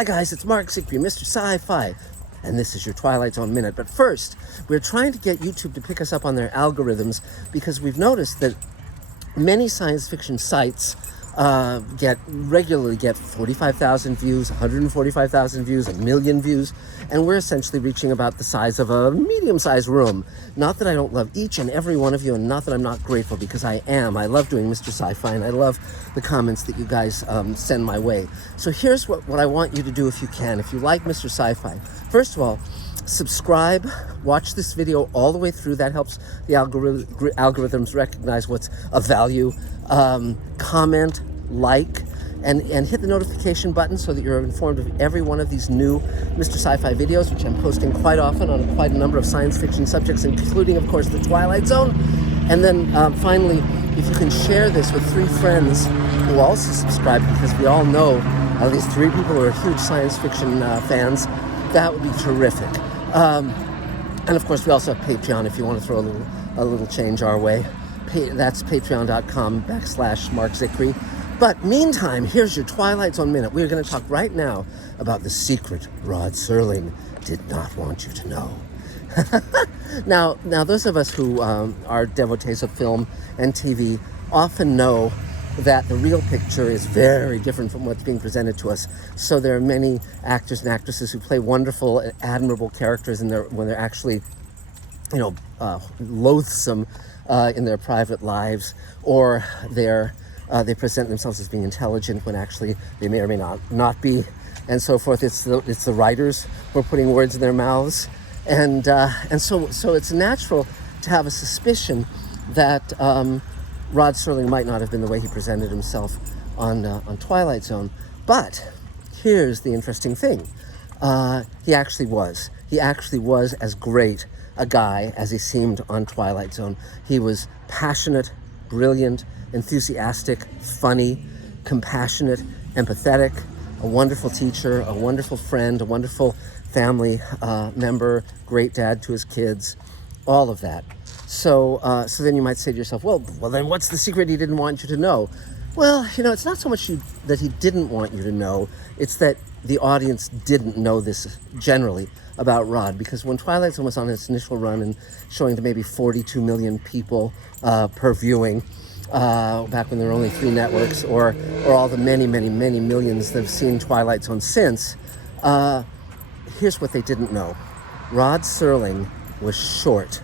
Hi guys, it's Mark Sickby, Mr. Sci-Fi, and this is your Twilight Zone Minute. But first, we're trying to get YouTube to pick us up on their algorithms because we've noticed that many science fiction sites regularly get 45,000 views, 145,000 views, 1 million views, and we're essentially reaching about the size of a medium-sized room. Not that I don't love each and every one of you, and not that I'm not grateful, because I am. I love doing Mr. Sci-Fi, and I love the comments that you guys send my way. So here's what I want you to do if you can. If you like Mr. Sci-Fi, first of all, subscribe, watch this video all the way through. That helps the algorithms recognize what's of value. Comment, like, and hit the notification button so that you're informed of every one of these new Mr. Sci-Fi videos, which I'm posting quite often on quite a number of science fiction subjects, including, of course, the Twilight Zone. And then finally, if you can share this with 3 friends who also subscribe, because we all know at least 3 people who are huge science fiction fans, that would be terrific. And of course, we also have Patreon if you want to throw a little change our way. That's patreon.com/Mark Sickby. But meantime, here's your Twilight Zone Minute. We're going to talk right now about the secret Rod Serling did not want you to know. Now, those of us who are devotees of film and TV often know that the real picture is very different from what's being presented to us. So there are many actors and actresses who play wonderful and admirable characters when they're actually, loathsome in their private lives, or they present themselves as being intelligent when actually they may or may not be, and so forth. It's the writers who are putting words in their mouths, and so it's natural to have a suspicion that Rod Serling might not have been the way he presented himself on Twilight Zone. But here's the interesting thing: he actually was. He actually was as great a guy as he seemed on Twilight Zone. He was passionate, brilliant, enthusiastic, funny, compassionate, empathetic, a wonderful teacher, a wonderful friend, a wonderful family member, great dad to his kids, all of that. So then you might say to yourself, well, then what's the secret he didn't want you to know? Well, it's not so much that he didn't want you to know, it's that the audience didn't know this generally about Rod, because when Twilight Zone was on its initial run and showing to maybe 42 million people per viewing, back when there were only 3 networks, or all the many, many, many millions that have seen Twilight Zone since, here's what they didn't know. Rod Serling was short.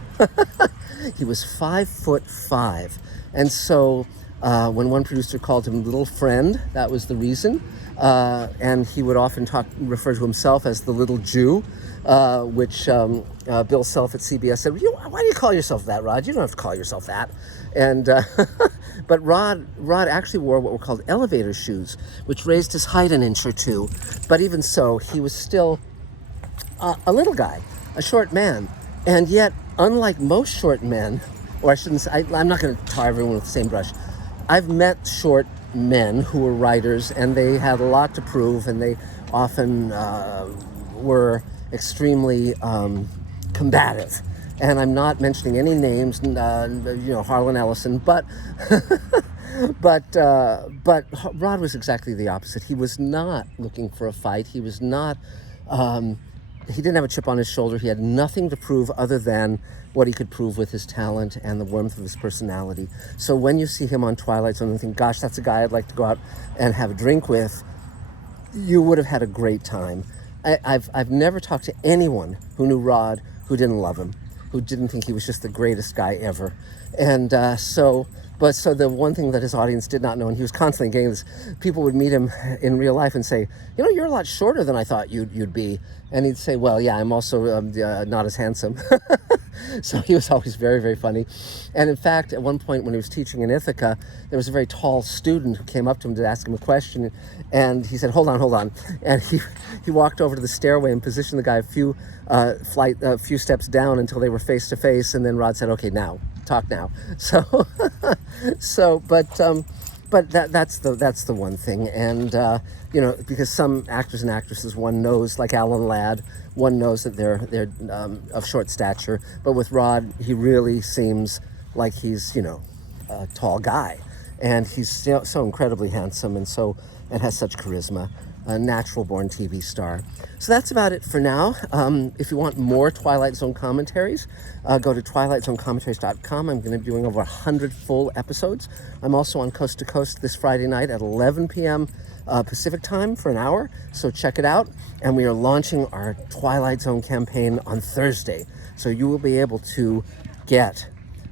He was 5'5", and so when one producer called him little friend, that was the reason. And he would often refer to himself as the little Jew, which Bill Self at CBS said, why do you call yourself that, Rod? You don't have to call yourself that. And but Rod actually wore what were called elevator shoes, which raised his height an inch or 2. But even so, he was still a little guy, a short man. And yet, unlike most short men, or I shouldn't say, I'm not going to tar everyone with the same brush. I've met short men who were writers, and they had a lot to prove, and they often were extremely combative. And I'm not mentioning any names, Harlan Ellison, but but Rod was exactly the opposite. He was not looking for a fight. He was not. He didn't have a chip on his shoulder. He had nothing to prove other than what he could prove with his talent and the warmth of his personality. So when you see him on Twilight Zone and think, gosh, that's a guy I'd like to go out and have a drink with, you would have had a great time. I've never talked to anyone who knew Rod who didn't love him, who didn't think he was just the greatest guy ever. And so the one thing that his audience did not know, and he was constantly getting this, people would meet him in real life and say, you're a lot shorter than I thought you'd be. And he'd say, well, yeah, I'm also not as handsome. So he was always very, very funny. And in fact, at one point when he was teaching in Ithaca, there was a very tall student who came up to him to ask him a question. And he said, hold on. And he walked over to the stairway and positioned the guy a few steps down until they were face to face. And then Rod said, okay, now, talk now. But that's the one thing. And, because some actors and actresses, one knows, like Alan Ladd, one knows that they're of short stature. But with Rod, he really seems like he's, a tall guy. And he's so incredibly handsome and has such charisma. a natural-born TV star. So that's about it for now. If you want more Twilight Zone commentaries, go to twilightzonecommentary.com. I'm going to be doing over 100 full episodes. I'm also on Coast to Coast this Friday night at 11 p.m. Pacific time for an hour, so check it out. And we are launching our Twilight Zone campaign on Thursday. So you will be able to get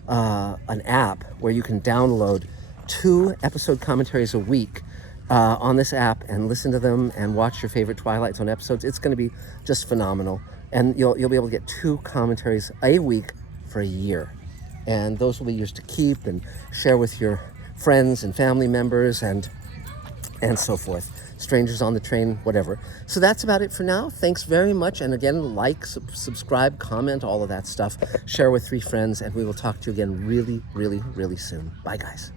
an app where you can download 2 episode commentaries a week on this app and listen to them and watch your favorite Twilight Zone episodes. It's going to be just phenomenal. And you'll be able to get 2 commentaries a week for a year. And those will be yours to keep and share with your friends and family members and so forth. Strangers on the train, whatever. So that's about it for now. Thanks very much. And again, like, subscribe, comment, all of that stuff. Share with 3 friends, and we will talk to you again really, really, really soon. Bye, guys.